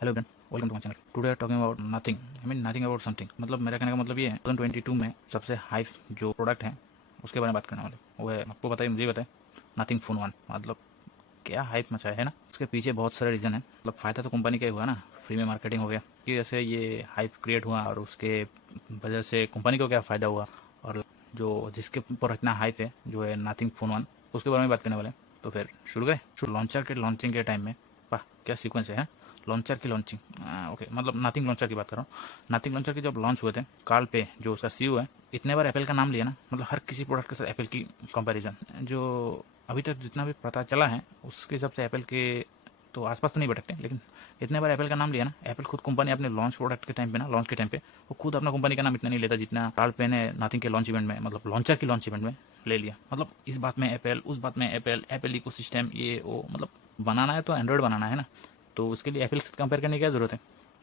Hello everyone, welcome to my channel. Today are talking about nothing, I mean nothing about something. मतलब मेरा कहने का मतलब ये है 2022 में सबसे हाई जो प्रोडक्ट है उसके बारे में बात करने वाले। वो है, आपको बताइए, मुझे बताए, नथिंग फोन वन। मतलब क्या हाइप मचा है ना। उसके पीछे बहुत सारे रीज़न है। मतलब फ़ायदा तो कंपनी का ही हुआ ना, फ्री में मार्केटिंग हो गया कि जैसे ये हाइप क्रिएट हुआ और उसके वजह से कंपनी को क्या फ़ायदा हुआ। और जो जिसके ऊपर इतना हाइप है जो है नथिंग फोन वन, उसके बारे में बात करने वाले हैं। तो फिर शुरू करें। लॉन्चर के लॉन्चिंग के टाइम में, वाह क्या सीक्वेंस है। लॉन्चर की लॉन्चिंग, ओके, मतलब नथिंग लॉन्चर की बात कर रहा हूँ। नथिंग लॉन्चर के जब लॉन्च हुए थे, कार्ल पे जो उसका सीईओ है, इतने बार एप्पल का नाम लिया ना, मतलब हर किसी प्रोडक्ट के साथ एप्पल की कंपैरिजन। जो अभी तक जितना भी पता चला है उसके हिसाब से एप्पल के तो आसपास तो नहीं भटकते, लेकिन इतने बार एप्पल का नाम लिया ना, एप्पल खुद कंपनी अपने लॉन्च प्रोडक्ट के टाइम पे ना, लॉन्च के टाइम पे वो खुद अपना कंपनी का नाम इतना नहीं लेता जितना कार्ल पे ने नथिंग के लॉन्च इवेंट में, मतलब लॉन्चर की लॉन्च इवेंट में ले लिया। मतलब इस बात में एप्पल, उस बात में एप्पल, एप्पल इकोसिस्टम, ये वो, मतलब बनाना है तो एंड्रॉयड बनाना है ना, तो उसके लिए एप्पल से कंपेयर करने की क्या ज़रूरत है।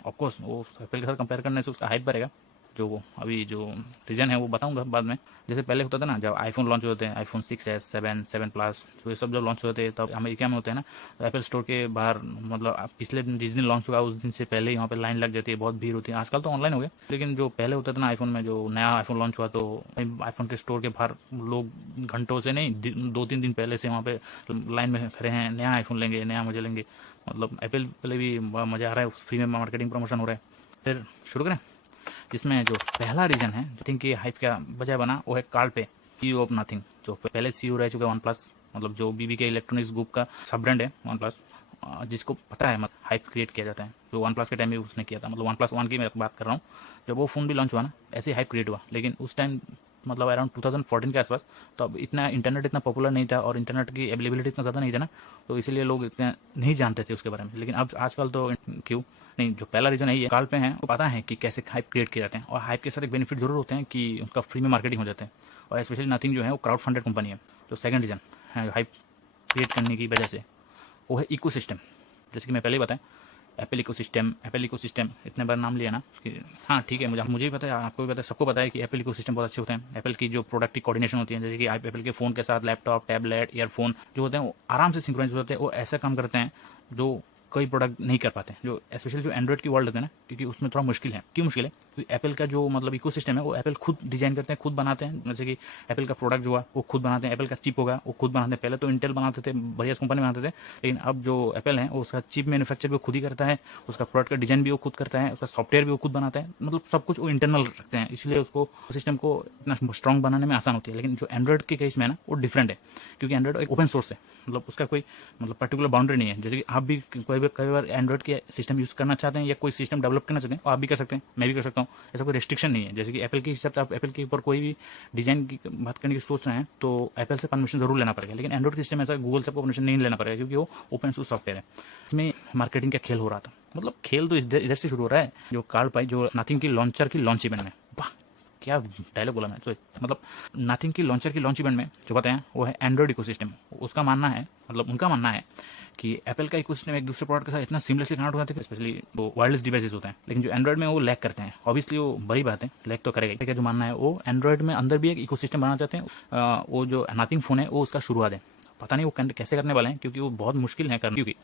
ऑफकोर्स वो एप्पल के साथ कंपेयर करने से उसका हाइप बढ़ेगा। जो वो अभी जो रीज़न है वो बताऊंगा बाद में। जैसे पहले होता था ना, जब आईफोन लॉन्च होते हैं, आईफोन 6s, 7, 7 प्लस, तो ये सब जब लॉन्च होते हैं तब अमेरिका में होते हैं ना, तो एप्पल स्टोर के बाहर, मतलब पिछले दिन जिस दिन लॉन्च हुआ उस दिन से पहले ही वहाँ पे लाइन लग जाती है, बहुत भीड़ होती है। आजकल तो ऑनलाइन हो गया, लेकिन जो पहले होता था ना आईफोन में, जो नया आईफोन लॉन्च हुआ तो आईफोन के स्टोर के बाहर लोग घंटों से नहीं, 2-3 दिन पहले से वहाँ पे लाइन में खड़े हैं, नया आईफोन लेंगे, नया मजे लेंगे। मतलब एप्पल पहले भी मज़ा आ रहा है, फ्री में मार्केटिंग प्रमोशन हो रहा है। फिर शुरू करें। जिसमें जो पहला रीजन है नथिंग की हाइप का वजह बना, वो है कार्ल पे, सीईओ ऑफ नथिंग, जो पहले सीईओ रह चुके वन प्लस, मतलब जो बीबी के इलेक्ट्रॉनिक्स ग्रुप का सब ब्रांड है वन प्लस। जिसको पता है मतलब हाइप क्रिएट किया जाता है, जो वन प्लस के टाइम में उसने किया था। मतलब वन प्लस वन की मैं बात कर रहा हूँ, जब वो फ़ोन भी लॉन्च हुआ ना, ऐसे हाइप क्रिएट हुआ। लेकिन उस टाइम मतलब अराउंड 2014 के आसपास, तो अब इतना इंटरनेट इतना पॉपुलर नहीं था और इंटरनेट की अवेलेबिलिटी इतना ज़्यादा नहीं था ना, तो इसीलिए लोग इतने नहीं जानते थे उसके बारे में। लेकिन अब आजकल तो क्यों नहीं, जो पहला रीजन है ये कार्ल पे है, वो पता है कि कैसे हाइप क्रिएट किए जाते हैं। और हाइप के साथ एक बेनिफिट जरूर होते हैं कि उनका फ्री में मार्केटिंग हो जाता है। और स्पेशली नथिंग जो है वो क्राउड फंडेड कंपनी है। तो सेकंड रीजन है हाइप क्रिएट करने की वजह से, वो है इकोसिस्टम। जैसे कि मैं पहले ही बताया, एप्पल इकोसिस्टम, एप्पल इकोसिस्टम, इतने बार नाम लिया ना कि हाँ ठीक है, मुझे भी पता है, आपको भी पता है, सबको पता है कि एप्पल इकोसिस्टम बहुत अच्छे होते हैं। एप्पल की जो प्रोडक्ट की कोऑर्डिनेशन होती है, जैसे कि आप एप्पल के फ़ोन के साथ लैपटॉप, टैबलेट, ईयरफोन जो होते हैं वो आराम से सिंक्रोनाइज होते हैं। वो ऐसा काम करते हैं जो कई प्रोडक्ट नहीं कर पाते, जो स्पेशली जो एंड्रॉइड की वर्ल्ड होते हैं ना, क्योंकि उसमें थोड़ा मुश्किल है। क्यों मुश्किल है? क्योंकि एप्पल का जो मतलब इकोसिस्टम है वो एप्पल खुद डिजाइन करते हैं, खुद बनाते हैं। जैसे कि एप्पल का प्रोडक्ट जो हुआ वो खुद बनाते हैं, एप्पल का चिप होगा वो खुद बनाते हैं। पहले तो इंटेल बनाते थे, बढ़िया कंपनी बनाते थे, लेकिन अब जो एप्पल है वो उसका चिप मैन्युफैक्चर भी खुद ही करता है, उसका प्रोडक्ट का डिजाइन भी वो खुद करता है, उसका सॉफ्टवेयर भी वो खुद बनाता है। मतलब सब कुछ वो इंटरनल रखते हैं, इसलिए उसको सिस्टम को इतना स्ट्रॉन्ग बनाने में आसान होती है। लेकिन जो एंड्रॉइड के केस में है ना, वो डिफरेंट है, क्योंकि एंड्रॉइड एक ओपन सोर्स है। मतलब उसका कोई मतलब पर्टिकुलर बाउंड्री नहीं है। जैसे कि आप भी कई बार एंड्रॉइड के सिस्टम यूज़ करना चाहते हैं या कोई सिस्टम डेवलप करना चाहते हैं, आप भी कर सकते हैं, मैं भी कर सकता हूँ। ऐसा कोई रिस्ट्रिक्शन नहीं है। जैसे कि एप्पल के हिसाब से आप एप्पल के ऊपर कोई भी डिजाइन की बात करने की सोच रहे हैं तो एप्पल से परमिशन जरूर लेना पड़ेगा। लेकिन एंड्रॉइड के सिस्टम ऐसा गूगल से आपको परमिशन नहीं लेना पड़ेगा, क्योंकि वो ओपन सोर्स सॉफ्टवेयर है। इसमें मार्केटिंग का खेल हो रहा था। मतलब खेल तो इधर इधर से शुरू हो रहा है, जो कार्ल पाई जो नथिंग की लॉन्चर की लॉन्च इवेंट में, वाह क्या डायलॉग बोला मैं। तो मतलब नथिंग की लॉन्चर की लॉन्च इवेंट में जो बताया वो है एंड्रॉइड इकोसिस्टम। उसका मानना है, मतलब उनका मानना है कि एप्पल का इकोसिस्टम एक दूसरे प्रोडक्ट के साथ इतना सीमलेसली कनेक्ट हो जाता है, स्पेशली वो वायरलेस डिवाइसेस होते हैं। लेकिन जो एंड्रॉइड में वो लैग करते हैं, ऑब्वियसली वो बड़ी बात है, लैग तो करेगा। क्या जो मानना है वो एंड्रॉइड में अंदर भी एक इकोसिस्टम बनाना चाहते हैं। वो जो नथिंग फोन है वो उसका शुरुआत है। पता नहीं वो कैसे करने वाले हैं, क्योंकि वो बहुत मुश्किल है करना। क्योंकि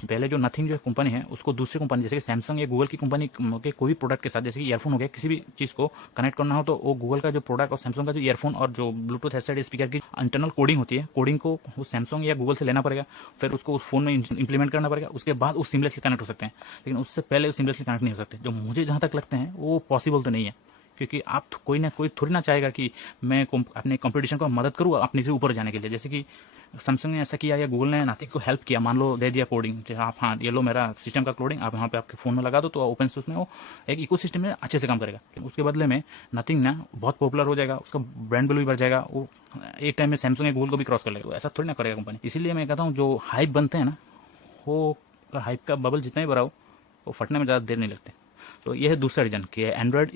पहले जो नथिंग जो कंपनी है उसको दूसरी कंपनी जैसे कि सैमसंग या गूगल की कंपनी के कोई भी प्रोडक्ट के साथ, जैसे कि ईयरफोन हो गया, किसी भी चीज़ को कनेक्ट करना हो तो वो गूगल का जो प्रोडक्ट और सैमसंग का जो ईयरफोन और जो ब्लूटूथ हेडसेट स्पीकर की इंटरनल कोडिंग होती है, कोडिंग को वो सैमसंग या गूगल से लेना पड़ेगा, फिर उसको उस फोन में इंप्लीमेंट करना पड़ेगा, उसके बाद वो सिमलेसली कनेक्ट हो सकते हैं। लेकिन उससे पहले वो सिमलेसली कनेक्ट नहीं हो सकते। जो मुझे जहाँ तक लगता है वो पॉसिबल तो नहीं है, क्योंकि आप कोई ना कोई थोड़ी ना चाहेगा कि मैं अपने कंपटीशन को मदद करूँ अपने से ऊपर जाने के लिए। जैसे कि सैमसंग ने ऐसा किया या गूगल ने नथिंग को हेल्प किया, मान लो दे दिया कोडिंग, आप हाँ ये लो मेरा सिस्टम का कोडिंग, आप यहाँ पे आपके फ़ोन में लगा दो, तो ओपन सोर्स में वो एक इकोसिस्टम में अच्छे से काम करेगा। उसके बदले में नथिंग ना बहुत पॉपुलर हो जाएगा, उसका ब्रांड वैल्यू भी बढ़ जाएगा, वो एक टाइम में सैमसंग या गूगल को भी क्रॉस कर लेगा। ऐसा थोड़ी ना करेगा कंपनी। इसीलिए मैं कहता हूँ जो हाइप बनते हैं ना, वो हाइप का बबल जितना ही बड़ा हो वो फटने में ज़्यादा देर नहीं लगते। तो ये है दूसरा रीजन कि एंड्रॉइड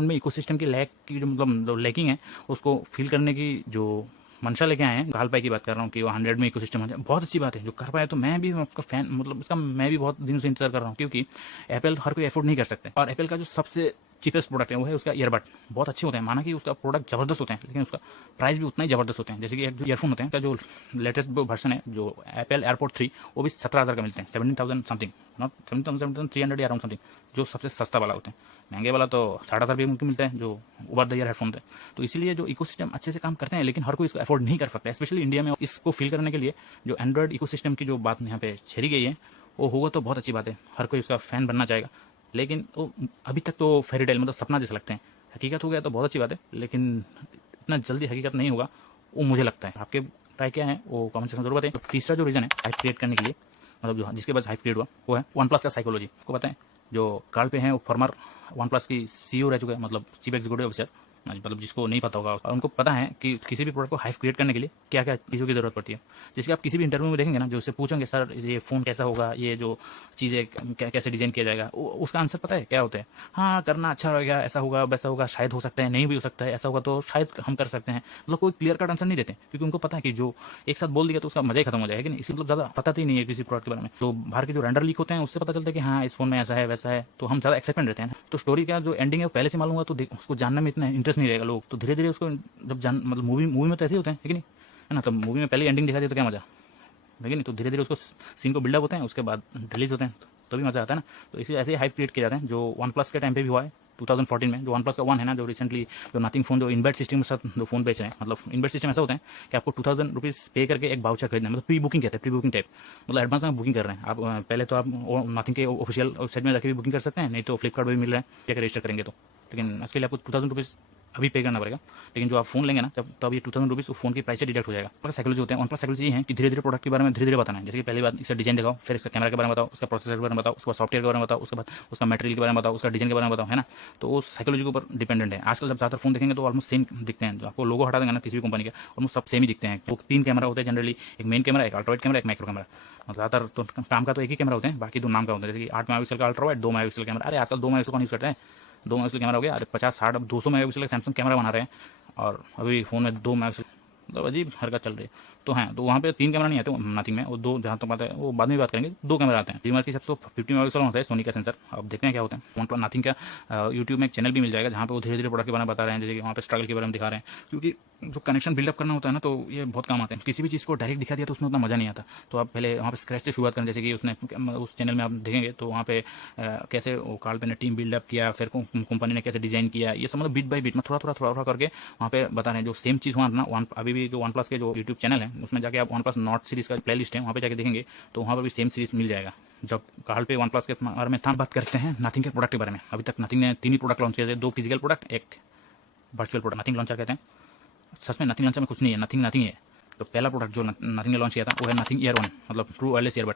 में इकोसिस्टम की लैक की जो मतलब लैकिंग है उसको फिल करने की जो मंशा लेके आए हैं। घाल पाई की बात कर रहा हूँ कि वो 100 में इकोसिस्टम हो जाए, बहुत अच्छी बात है जो कर पाए। तो मैं भी आपका फैन, मतलब इसका मैं भी बहुत दिनों से इंतजार कर रहा हूँ, क्योंकि एप्पल हर कोई एफोर्ड नहीं कर सकते। और एप्पल का जो सबसे चीपेस्ट प्रोडक्ट है वो है उसका ईयरबड। बहुत अच्छे होते हैं, माना कि उसका प्रोडक्ट जबरदस्त होते हैं, लेकिन उसका प्राइस भी उतना ही जबरदस्त होते हैं। जैसे कि एक जो ईयरफोन होते हैं, का जो लेटेस्ट वर्जन है जो एप्पल एयरपोर्ट 3, वो भी 17,000 का मिलते हैं, 17,000 समथिंग, नॉट 17,300 या अराउंड समथिंग, जो सबसे सस्ता वाला होते हैं। महंगे वाला तो 60,000 भी उनको मिलता है, जो ओवर द ईयर हेडफोन होते हैं। तो इसीलिए जो इकोसिस्टम अच्छे से काम करते हैं, लेकिन हर कोई इसको अफोर्ड नहीं कर सकता, स्पेशली इंडिया में। इसको फील करने के लिए जो एंड्रॉयड इकोसिस्टम की जो बात यहाँ पे छेड़ी गई है, वो होगा तो बहुत अच्छी बात है, हर कोई उसका फैन बनना चाहेगा। लेकिन वो अभी तक तो फेरी टेल, मतलब सपना जैसे लगते हैं। हकीकत हो गया तो बहुत अच्छी बात है, लेकिन इतना जल्दी हकीकत नहीं होगा, वो मुझे लगता है। आपके राय क्या है वो कमेंट सेक्शन में जरूर बताएं। तीसरा जो रीजन है हाइप क्रिएट करने के लिए, मतलब जो जिसके बाद हाइप क्रिएट हुआ, वो है वन प्लस का साइकोलॉजी। आपको बताएं, जो कार्ल पे हैं वो फॉर्मर वन प्लस की सीईओ रह चुके हैं, मतलब चीफ एग्जीक्यूटिव ऑफिसर। मतलब जिसको नहीं पता होगा, और उनको पता है कि किसी भी प्रोडक्ट को हाइप क्रिएट करने के लिए क्या क्या चीज़ों की जरूरत पड़ती है। जैसे आप किसी भी इंटरव्यू में देखेंगे ना, जो उससे पूछेंगे सर ये फ़ोन कैसा होगा, ये जो चीज़ें कैसे डिजाइन किया जाएगा, उसका आंसर पता है क्या होता है? हाँ, करना अच्छा रहेगा, ऐसा होगा वैसा होगा, शायद हो सकता है, नहीं भी हो सकता है, ऐसा होगा तो शायद हम कर सकते हैं। मतलब कोई क्लियर कट आंसर नहीं देते, क्योंकि उनको पता है कि जो एक साथ बोल दिया तो उसका मजा ही खत्म हो जाएगा। इसी मतलब ज़्यादा पता ही नहीं है किसी प्रोडक्ट के बारे में। तो बाहर के जो रेंडर लीक होते हैं उससे पता चलता है कि हाँ इस फोन में ऐसा है वैसा है, तो हम ज़्यादा एक्साइटमेंट रहते हैं। तो स्टोरी का जो एंडिंग है वो पहले से मालूम हुआ तो उसको जानने में इतना इंटरेस्ट नहीं रहेगा लोग। तो धीरे धीरे उसको जब मतलब मूवी में तो ऐसे ही होते हैं, है कि नहीं, है ना? तो मूवी में पहले एंडिंग दिखा दिया तो क्या मजा, लेकिन नहीं, तो धीरे धीरे उसको सीन को बिल्डअप होते हैं, उसके बाद रिलीज होते हैं तो भी मजा आता है ना। तो इसी ऐसे हाइप क्रिएट किए जाते हैं, जो वन प्लस के टाइम पे भी हुआ है 2014 में। जो वन प्लस का वन है ना, जो रिसेंटली जो नथिंग फोन जो इनबैट सिस्टम के साथ जो फोन बेच रहे हैं, मतलब इनबैट सिस्टम ऐसा होता है कि आपको 2,000 रुपीज़ पे करके एक बाउचर खरीदना है, मतलब प्री बुकिंग कहते हैं, प्री बुकिंग टाइप, मतलब एडवांस में बुकिंग कर रहे हैं आप। पहले तो आप नथिंग के ऑफिशियल वेबसाइट में जाकर भी बुकिंग कर सकते हैं, नहीं तो फ्लिपकार्ट भी मिल रहा है, क्या रजिस्टर करेंगे तो। लेकिन उसके लिए आपको 2,000 रुपीज़ अभी पे करना पड़ेगा। लेकिन जो आप फोन लेंगे ना, जब तब ये 2,000 रुपीज़ फोन की प्राइस से डिडक्ट हो जाएगा। और साइकोलॉजी होते हैं, उनका साइकोलॉजी ये है कि धीरे धीरे प्रोडक्ट के बारे में धीरे धीरे बताना है। जैसे कि पहली बात इसका डिजाइन दिखाओ, फिर इसका कैमरा के बारे में बताओ, उसका प्रोसेसर के बारे में बताओ, उसका सॉफ्टवेयर के बारे में बताओ, उसके बाद उसका मटेरियल के बारे में बताओ, उसका डिजाइन के बारे में बताओ, है ना। तो वो साइकोलॉजी के ऊपर डिपेंडेंट है। आजकल जब ज़्यादातर फोन देखेंगे तो ऑलमोस्ट सेम दिखते हैं। जो आपको लोगो हटा देंगे ना किसी भी कंपनी के, ऑलमोस्ट सब सेम ही दिखते हैं। वो 3 कैमरा होते हैं जनरली, एक मेन कैमरा, एक अल्ट्रावाइड कैमरा, एक माइक्रो कैमरा। ज़्यादातर तो काम का तो एक ही कैमरा होते हैं, बाकी 2 नाम का होते हैं। जैसे कि 8 मेगापिक्सल का अल्ट्रावाइड, 2 मेगापिक्सल कैमरा। अरे आजकल 2 मेगापिक्सल कौन यूज़ करते हैं, 2 मेगापिक्सल कैमरा हो गया। अरे 50, 60, अब 200 मेगापिक्सल का सैमसंग कैमरा बना रहे हैं, और अभी फ़ोन में 2 मेगापिक्सल, मतलब अजीब हरकत चल रही है। तो हैं, तो वहाँ पे 3 कैमरा नहीं आते नथिंग में, वो 2, जहाँ तक बात है वो बाद में बात करेंगे। 2 कैमरा आते हैं। डीमार की सबसे 50 मेगापिक्सल होता है सोनी का सेंसर। अब देखते हैं क्या होता है। वन प्लस नथिंग का यूट्यूब में एक चैनल भी मिल जाएगा, जहाँ पे वो धीरे धीरे प्रोडक्ट के बारे में बता रहे हैं, जैसे कि वहाँ पे स्ट्रगल के बारे में दिखा रहे हैं। क्योंकि जो कनेक्शन बिल्डअप करना होता है ना, तो ये बहुत काम आते हैं। किसी भी चीज़ को डायरेक्ट दिखा दिया तो उसमें उतना मजा नहीं आता। तो आप पहले वहाँ पे स्क्रैच से शुरुआत करें। जैसे कि उसने उस चैनल में आप देखेंगे तो वहाँ पे कैसे वो कार्ल पे ने टीम बिल्डअप किया, फिर कंपनी ने कैसे डिजाइन किया, ये सब मतलब बीट बाई बीट में थोड़ा थोड़ा करके वहाँ पे बता रहे हैं। जो सेम चीज़ हुआ ना, अभी भी जो वन प्लस के जो यूट्यूब चैनल है, उसमें जाके आप वन प्लस नॉट सीरीज का प्ले लिस्ट है, वहाँ पे जाके देखेंगे तो वहाँ पर भी सेम सीरीज मिल जाएगा। जब कार्ल पे वन प्लस के बारे में था, बात करते हैं नथिंग के प्रोडक्ट के बारे में। अभी तक नथिंग ने 3 ही प्रोडक्ट लॉन्च किए थे, 2 फिजिकल प्रोडक्ट, एक वर्चुअल प्रोडक्ट। नथिंग लॉन्चर कहते हैं, सच में नथिंग लॉन्चर में कुछ नहीं है, नथिंग नथिंग है। तो पहला प्रोडक्ट जो नथिंग ने लॉन्च किया था वो है नथिंग ईयर 1, मतलब ट्रू वायरलेस ईयरबड।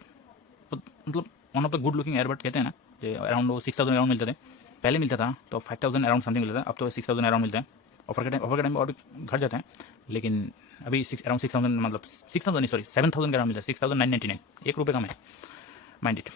तो मतलब one of the good looking earbud कहते हैं ना, जो अराउंड 6,000 अराउंड मिलते थे। पहले मिलता था तो 5,000 अराउंड समथिंग मिलता था, अब तो 6,000 अराउंड मिलते हैं। ऑफर के टाइम में और भी घट जाते हैं, लेकिन अभी अराउंड 6,000, मतलब 6,000 नहीं, सॉरी 7,000 का अराउंड मिलता है। 6,999, ₹1 कम है, माइंड इट।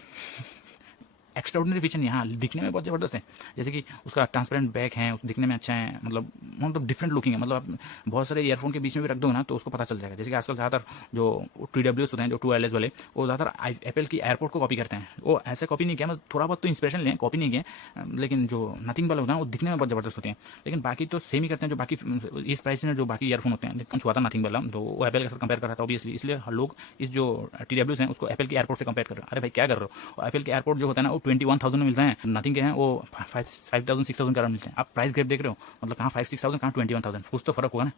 एक्स्ट्राऑर्डिनरी फीचर यहाँ दिखने में बहुत ज़बरदस्त है। जैसे कि उसका ट्रांसपेरेंट बैक है, दिखने में अच्छा है, मतलब डिफरेंट लुकिंग है। मतलब आप बहुत सारे ईयरफोन के बीच में भी रख दो ना तो उसको पता चल जाएगा। जैसे कि आजकल ज़्यादातर जो TWS होते हैं, जो ट्रू वायरलेस वाले, वो ज़्यादातर एप्पल की एयरपोर्ट को कॉपी करते हैं। वो ऐसे कॉपी नहीं किया, मतलब थोड़ा बहुत तो इंस्पिरेशन लें, कॉपी नहीं किया। लेकिन जो नथिंग वाले होते हैं वो दिखने में बहुत ज़बरदस्त होते हैं, लेकिन बाकी तो सेम ही करते हैं। जो बाकी इस प्राइस में जो बाकी ईयरफोन होते हैं, कुछ हुआ था नथिंग वाला, तो वो एप्पल के साथ कंपेयर कर रहा था ऑब्वियसली, इसलिए लोग इस जो TWS हैं उसको एप्पल की एयरपोर्ट से कंपेयर कर रहे हैं। अरे भाई क्या कर रहे हो, एप्पल के एयरपोर्ट जो होता है ना वो 21,000 में मिलता है, नथिंग के हैं वो 5,000 6,000 का मिलते हैं। आप प्राइस गैप देख रहे हो, मतलब कहाँ 5-6,000, कहाँ 21,000, कुछ तो फर्क होगा ना,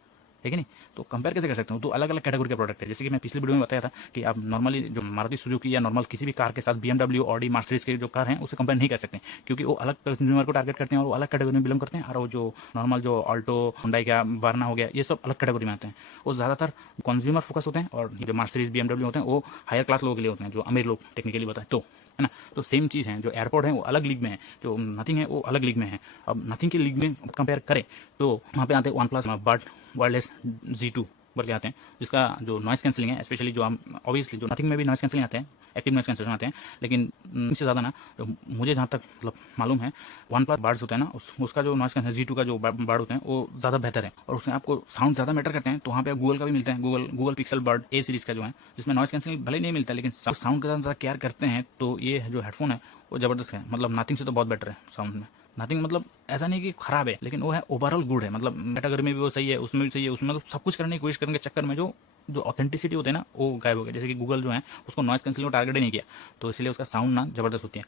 है कि नहीं। तो कंपेयर कैसे कर सकते हो, तो अलग अलग कैटेगरी के प्रोडक्ट है। जैसे कि मैं पिछले वीडियो में बताया था कि आप नॉर्मली जो मारुति सुजुकी या नॉर्मल किसी भी कार के साथ BMW, ऑडी, मर्सिडीज के जो कार हैं उससे कंपेयर नहीं कर सकते, क्योंकि वो अलग कंज्यूमर को टारगेट करते हैं और वो अलग कैटेगरी में बिलोंग करते हैं। और वो जो नॉर्मल जो ऑल्टो, हुंडई का वर्ना हो गया, ये सब अलग कैटेगरी में आते हैं। वो ज़्यादातर कंज्यूमर फोकस होते हैं, और जो मर्सिडीज, BMW होते हैं वो हायर क्लास लोगों के लिए होते हैं, जो अमीर लोग टेक्निकली बताए तो, है ना। तो सेम चीज़ है, जो एयरपोर्ट है वो अलग लीग में है, जो नथिंग है वो अलग लीग में है। अब नथिंग की लीग में कंपेयर करें तो वहाँ पे आते हैं वन प्लस बड वायरलेस G2 बोल के आते हैं, जिसका जो नॉइस कैंसिलिंग है, स्पेशली जो हम ऑब्वियसली जो नथिंग में भी नॉइस कैंसिलिंग आते हैं, एक्टिव नॉइस कैंसिलिंग आते हैं, लेकिन इनसे ज़्यादा ना जो मुझे जहाँ तक मतलब मालूम है, वन प्लस बर्ड्स होता है ना, उसका जो नॉइस कैंसिलिंग G2 का जो बर्ड होते हैं वो ज़्यादा बेहतर है, और उसमें आपको साउंड ज़्यादा मैटर करते हैं। तो वहाँ पे गूगल का भी मिलता है, Google pixel bird A series का जो है, जिसमें नॉइस कैंसिलिंग भले नहीं मिलता, लेकिन साउंड का ज़्यादा केयर करते हैं। तो ये जो हेडफोन है वो ज़बरदस्त है, मतलब नथिंग से तो बहुत बेटर है साउंड में। नथिंग मतलब ऐसा नहीं कि खराब है, लेकिन वो है ओवरऑल गुड है। मतलब कैटेगरी में भी वो सही है, उसमें भी सही है, उसमें मतलब सब कुछ करने की कोशिश करने के चक्कर में जो जो ऑथेंटिसिटी होती है ना वो गायब हो गया। जैसे कि गूगल जो है उसको नॉइज कैंसिलिंग को टारगेट ही नहीं किया, तो इसलिए उसका साउंड ना जबरदस्त होती है।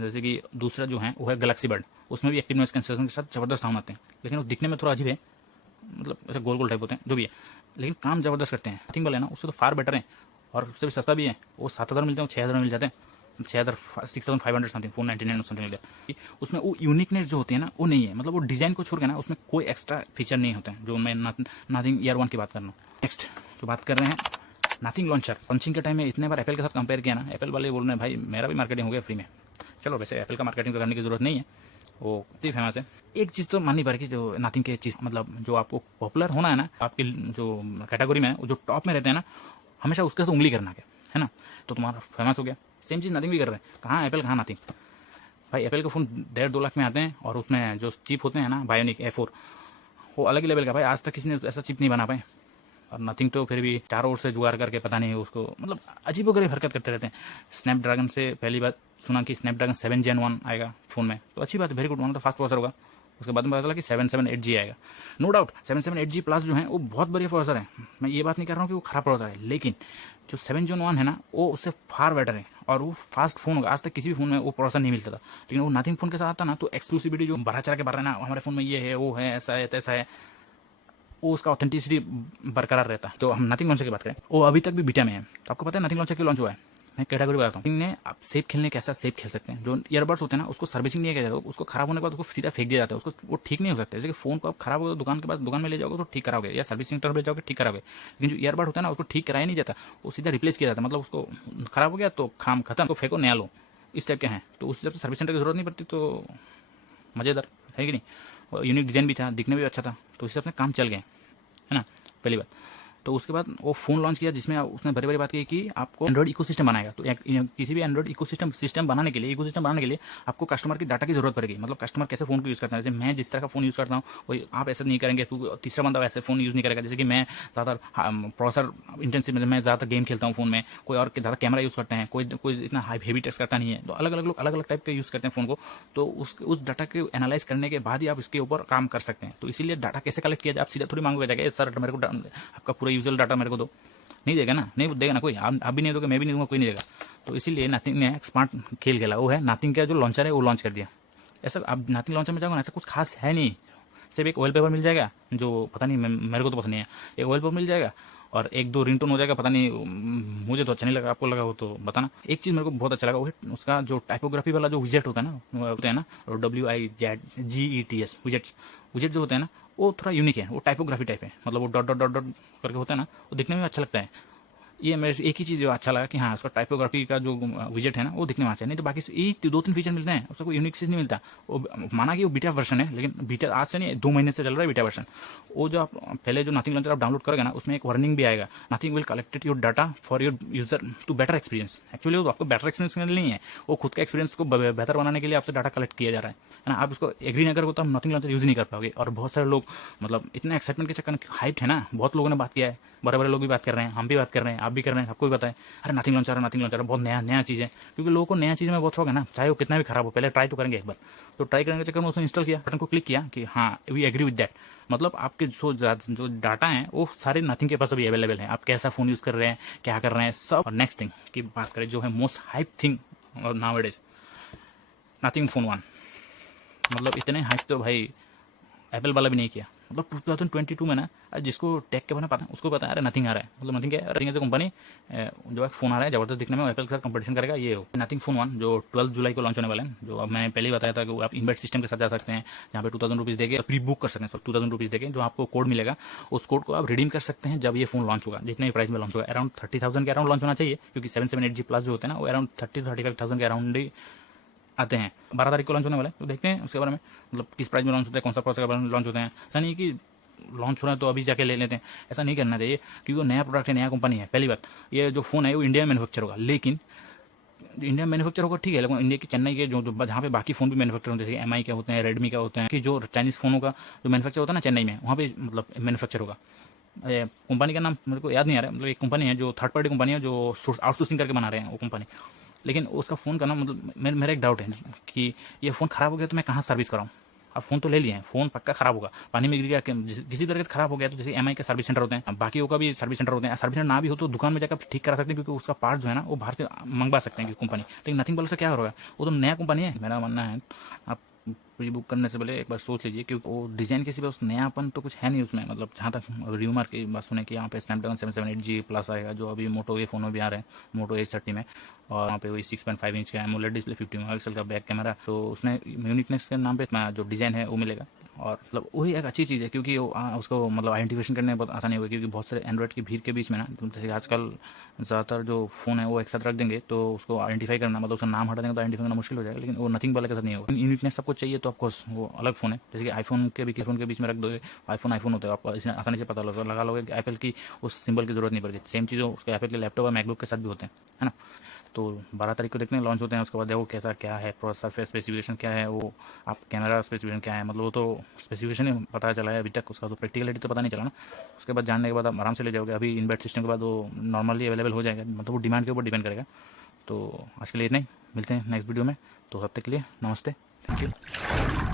जैसे कि दूसरा जो है वो है गैलेक्सी बर्ड, उसमें भी एक्टिव नॉइज कैंसिलेशन के साथ जबरदस्त साउंड आते हैं, लेकिन वो दिखने में थोड़ा अजीब है, मतलब ऐसे गोल गोल टाइप होते हैं जो भी है, लेकिन काम जबरदस्त करते हैं। नथिंग वाले ना उससे तो फार बेटर है और उससे भी सस्ता भी है। वो 7,000 मिलते हैं, 6,000 में मिल जाते हैं, 6,000 6,500 समथिंग 499 समथिंग मिलते हैं। उसमें वो यूनिकनेस जो होती है ना वो नहीं है, मतलब वो डिजाइन को छोड़ के ना उसमें कोई एक्स्ट्रा फीचर नहीं होते हैं, जो मैं नथिंग ईयर 1 की बात कर रहा हूँ। नेक्स्ट जो बात कर रहे हैं नथिंग लॉन्चर। लॉन्चिंग के टाइम में इतने बार एप्पल के साथ कंपेयर किया ना, एप्पल वाले बोल रहे हैं भाई मेरा भी मार्केटिंग हो गया फ्री में। चलो वैसे एप्पल का मार्केटिंग करने की जरूरत नहीं है, वो इतनी फेमस है। एक चीज़ तो माननी पड़ेगी जो नथिंग के चीज़, मतलब जो आपको पॉपुलर होना है ना आपकी जो कैटेगरी में जो टॉप में रहते हैं ना, हमेशा उसके साथ उंगली करना है ना, तो तुम्हारा फेमस हो गया। सेम चीज़ नथिंग भी कर रहे हैं, कहाँ एप्पल कहाँ नथिंग। भाई एप्पल के फ़ोन 1.5-2 लाख में आते हैं और उसमें जो चिप होते हैं ना बायोनिक A4 वो अलग ही लेवल का। भाई आज तक किसी ने ऐसा चिप नहीं बना पाए, और नथिंग तो फिर भी चारों ओर से जुगाड़ करके पता नहीं उसको, मतलब अजीबोगरीब हरकत करते रहते हैं। स्नैपड्रैगन से पहली बात सुना कि स्नैपड्रैगन 7 Gen 1 आएगा फ़ोन में, तो अच्छी बात है, वेरी गुड, वन तो फास्ट प्रोसेसर होगा। उसके बाद में पता चला कि 778G आएगा। नो डाउट 778G प्लस जो है वो बहुत बढ़िया प्रोसेसर है, मैं ये बात नहीं कर रहा हूँ कि वो खराब प्रोसेसर है, लेकिन जो 7 Gen 1 है ना वो उससे फार बेटर है और वो फास्ट फोन होगा। आज तक किसी भी फोन में वो प्रोसेसर नहीं मिलता था, लेकिन वो नथिंग फोन के साथ आता ना तो एक्सक्लूसिविटी जो बढ़ा चढ़ा के बढ़ रहा है ना, हमारे फोन में ये है वो है ऐसा है तैसा है, वो उसका ऑथेंटिसिटी बरकरार रहता है। तो हम नथिंग लॉन्चर की बात करें, वो अभी तक भी बीटा में है। तो आपको पता है नथिंग लॉन्चर क्यों लॉन्च हुआ है? मैं कैटेगरी बताता हूँ। ने आप सेफ खेलने कैसा सेफ खेल सकते हैं। जो ईयरबड्स होते हैं ना उसको सर्विसिंग नहीं किया जाता, उसको खराब होने के बाद उसको सीधा फेंक दिया जाता है, उसको वो ठीक नहीं हो सकता। जैसे कि फोन को आप खराब हो दुकान के पास दुकान में ले जाओगे तो ठीक कराओगे या सर्विस सेंटर में जाओगे ठीक कराओगे, लेकिन जो ईयरबड होता है ना उसको ठीक कराया नहीं जाता, वो सीधा रिप्लेस किया जाता है। मतलब उसको खराब हो गया तो काम खत्म, तो फेंको नया लो, इस टाइप के हैं। तो उस हिसाब से सर्विस सेंटर की जरूरत नहीं पड़ती, तो मज़ेदार है कि नहीं। यूनिक डिज़ाइन भी था, दिखने भी अच्छा था, तो इस हिसाब से काम चल गए, है ना, पहली बात। तो उसके बाद वो फ़ोन लॉन्च किया जिसमें उसने बड़ी बड़ी बात की कि आपको एंड्रॉइड इकोसिस्टम बनाएगा। तो किसी भी एंड्रॉइड इकोसिस्टम बनाने के लिए आपको कस्टमर की डाटा की जरूरत पड़ेगी। मतलब कस्टमर कैसे फ़ोन को यूज़ करता है, जैसे मैं जिस तरह का फ़ोन यूज़ करता हूँ वही आप ऐसा नहीं करेंगे, तो तीसरा बंदा वैसे फ़ोन यूज़ नहीं करेगा। जैसे कि मैं ज़्यादा प्रोसेसर इंटेंसिव, मैं ज़्यादा गेम खेलता हूँ फ़ोन में, कोई और ज़्यादा कैमरा यूज़ करते हैं, कोई इतना हेवी टेक्स्ट करता नहीं है। तो अलग अलग लोग अलग अलग टाइप के यूज़ करते हैं फ़ोन को, तो उस डाटा को एनालाइज करने के बाद ही आप इसके ऊपर काम कर सकते हैं। तो इसीलिए डाटा कैसे कलेक्ट किया जाए, आप सीधा थोड़ी मांगोगे जाएगा सर मेरे को आपका पूरा यूजल डाटा मेरे को दो, नहीं देगा ना, नहीं देगा ना कोई, आप भी नहीं दोगे, मैं भी नहीं दूंगा, कोई नहीं देगा। तो इसीलिए नथिंग ने स्मार्ट खेल खेला, वो है नथिंग का जो लॉन्चर है वो लॉन्च कर दिया। ऐसा आप नथिंग लॉन्चर में जाओगे ना ऐसा कुछ खास है नहीं, सिर्फ एक ऑयल पेपर मिल जाएगा जो पता नहीं मेरे को तो पसंद नहीं है, एक ऑयल पेपर मिल जाएगा और 1-2 रिंगटोन हो जाएगा, पता नहीं मुझे तो अच्छा नहीं लगा, आपको लगा हो तो बताना। एक चीज़ मेरे को बहुत अच्छा लगा वो है उसका जो टाइपोग्राफी वाला जो विजेट होता है ना WIZGETS विजेट जो होते हैं ना वो थोड़ा यूनिक है, वो टाइपोग्राफी टाइप है, मतलब वो डॉट डॉट डॉट डॉट करके होता है ना, वो दिखने में अच्छा लगता है। ये मेरे एक ही चीज़ जो अच्छा लगा कि हाँ उसका टाइपोग्राफी का जो विजेट है ना वो दिखने में अच्छा है, नहीं तो बाकी ये 2-3 फीचर मिलते हैं, उसका कोई यूनिक चीज़ नहीं मिलता। वो माना कि वो बीटा वर्जन है, लेकिन बीटा आज से नहीं 2 महीने से चल रहा है बीटा वर्जन। वो जो आप पहले जो नथिंग लॉन्चर आप डाउनलोड करोगे ना उसमें एक वार्निंग भी आएगा, nothing will collected your data for your user to better experience. Actually वो आपको बेटर एक्सपीरियंस के लिए नहीं है, वो खुद का एक्सपीरियंस को बेहतर बनाने के लिए आपसे डाटा कलेक्ट किया जा रहा है ना। आप उसको एग्री नहीं करोगे तो आप नथिंग लॉन्चर यूज़ नहीं कर पाओगे। और बहुत सारे लोग मतलब इतना एक्साइटमेंट के चक्कर में हाइप है ना, बहुत लोगों ने बात किया है, बड़े बड़े लोग भी बात कर रहे हैं, हम भी बात कर रहे हैं, आप भी कर रहे हैं, सबको भी पता है अरे नथिंग लॉन्चर बहुत नया चीज़ है। क्योंकि लोगों को नया चीज़ में बहुत शौक है ना, चाहे वो कितना भी खराब हो, पहले ट्राई तो करेंगे एक बार। तो ट्राई करने के चक्कर में उसने इंस्टॉल किया, बटन को क्लिक किया कि हाँ वी एग्री विद दैट, मतलब आपके जो डाटा हैं वो सारे नथिंग के पास अभी अवेलेबल है, आप कैसा फ़ोन यूज़ कर रहे हैं, क्या कर रहे हैं सब। और नेक्स्ट थिंग की बात करें जो है most hype thing nowadays, nothing phone 1। मतलब इतने हाइप तो भाई एप्पल वाला भी नहीं किया। मतलब 2022 में ना जिसको टेक के बारे में पता है उसको पता है अरे नथिंग आ रहा है, मतलब नथिंग क्या है, नथिंग एज कंपनी जो है फ़ोन आ रहा है जबरदस्त दिखने में, एप्पल के साथ कंपटीशन करेगा ये हो। नथिंग फोन 1 जो 12 जुलाई को लॉन्च होने वाला है, जो अब मैंने पहले ही बताया था कि आप इन्वर्ट सिस्टम के साथ जा सकते हैं, जहाँ पे 2,000 रुपीज़ देके प्री बुक कर सकते हैं, 2,000 रुपीज़ देके जो आपको कोड मिलेगा उस कोड को आप रिडीम कर सकते हैं जब ये फोन लॉन्च होगा। जितने भी प्राइस में लॉन्च होगा अराउंड 30,000 के अराउंड लॉन्च होना चाहिए, क्योंकि 778G प्लस जो होते हैं ना वो अराउंड 30-35,000 के अराउंड ही आते हैं। 12 तारीख को लॉन्च होने वाला है, तो देखते हैं उसके बारे में, मतलब किस प्राइस में लॉन्च होता है, कौन सा प्रोसेसर के बारे में लॉन्च होते हैं। ऐसा नहीं कि लॉन्च हो रहा है तो अभी जाके ले लेते हैं, ऐसा नहीं करना चाहिए, क्योंकि वो नया प्रोडक्ट है, नया कंपनी है। पहली बात ये जो फ़ोन है वो इंडिया में मैन्युफैक्चर होगा, लेकिन इंडिया मैन्युफैक्चर होगा ठीक है, लेकिन इंडिया की चेन्नई के जो जहाँ पे बाकी फ़ोन भी मैन्युफैक्चर होते हैं, जैसे MI के होते हैं, रेडमी का होते हैं, कि जो चाइनीज़ फ़ोनों का जो मैन्युफैक्चर होता है ना चेन्नई में, वहाँ पे मतलब मैन्युफैक्चर होगा। कंपनी का नाम मेरे को याद नहीं आ रहा है, मतलब एक कंपनी है जो थर्ड पार्टी कंपनी है जो आउटसोर्सिंग करके बना रहे हैं वो कंपनी, लेकिन उसका फ़ोन का ना मतलब मेरा एक डाउट है कि ये फ़ोन ख़राब हो गया तो मैं कहाँ सर्विस कराऊँ। अब फ़ोन तो ले लिए हैं, फ़ोन पक्का ख़राब होगा, पानी में गिर गया किसी तरह से ख़राब हो गया तो जैसे एमआई के सर्विस सेंटर होते हैं, बाकियों का भी सर्विस सेंटर होते हैं। सर्विस सेंटर ना भी हो तो दुकान में जाकर ठीक करा सकते हैं, क्योंकि उसका पार्ट जो है ना वो बाहर से मंगवा सकते हैं कंपनी। लेकिन नथिंग वाले से क्या हो रहा है, वो तो नया कंपनी है। मेरा मानना है आप प्री बुक करने से पहले एक बार सोच लीजिए, क्योंकि वो डिज़ाइन किसी पे उस नयापन तो कुछ है नहीं उसमें। मतलब जहाँ तक र्यूमर की बात सुने कि यहाँ पे स्नैपड्रैगन 778G प्लस आएगा, जो अभी मोटो ए फ़ोन में भी आ रहे हैं, मोटो H30 में। और वहाँ पे वही 6.5 इंच का एमोलेड डिस्प्ले, 50 मेगापिक्सल का बैक कैमरा, तो उसमें यूनिकनेस के नाम पे जो डिज़ाइन है वो मिलेगा। और मतलब वही एक अच्छी चीज़ है, क्योंकि उसको मतलब आइडेंटिफिकेशन करने में बहुत आसानी होगी, क्योंकि बहुत सारे एंड्रॉइड की भीड़ के बीच में ना, जैसे आजकल ज़्यादातर जो फ़ोन है वो एक साथ रख देंगे तो उसको आइडेंटिफाई करना, मतलब उसका नाम हटा देंगे तो आइडेंटिफाई करना मुश्किल हो जाएगा। लेकिन वो नथिंग वाले के साथ नहीं होगा। यूनिकनेस सबको चाहिए तो ऑफकोर्स वो अलग फ़ोन है, जैसे कि आईफोन के भी फ़ोन के बीच में रख दोगे, आईफोन आईफोन होता है, आपको आसानी से पता लगा लोगे कि एप्पल की उस सिंबल की जरूरत नहीं पड़ती। सेम चीज़ उसके एप्पल के लैपटॉप और मैकबुक के साथ भी होते हैं, है ना। तो 12 तारीख को देखते हैं, लॉन्च होते हैं। उसके बाद देखो कैसा क्या है, प्रोसेसर स्पेसिफिकेशन क्या है, वो आप कैमरा स्पेसिफिकेशन क्या है, मतलब वो तो स्पेसिफिकेशन ही पता चला है अभी तक, उसका तो प्रैक्टिकलिटी तो पता नहीं चला ना। उसके बाद जानने के बाद आप आराम से ले जाओगे। अभी इनबैट सिस्टम के बाद वो नॉर्मली अवेलेबल हो जाएगा, मतलब वो डिमांड के ऊपर डिपेंड करेगा। तो आज के लिए इतना ही, मिलते हैं नेक्स्ट वीडियो में। तो तब तक के लिए नमस्ते, थैंक यू।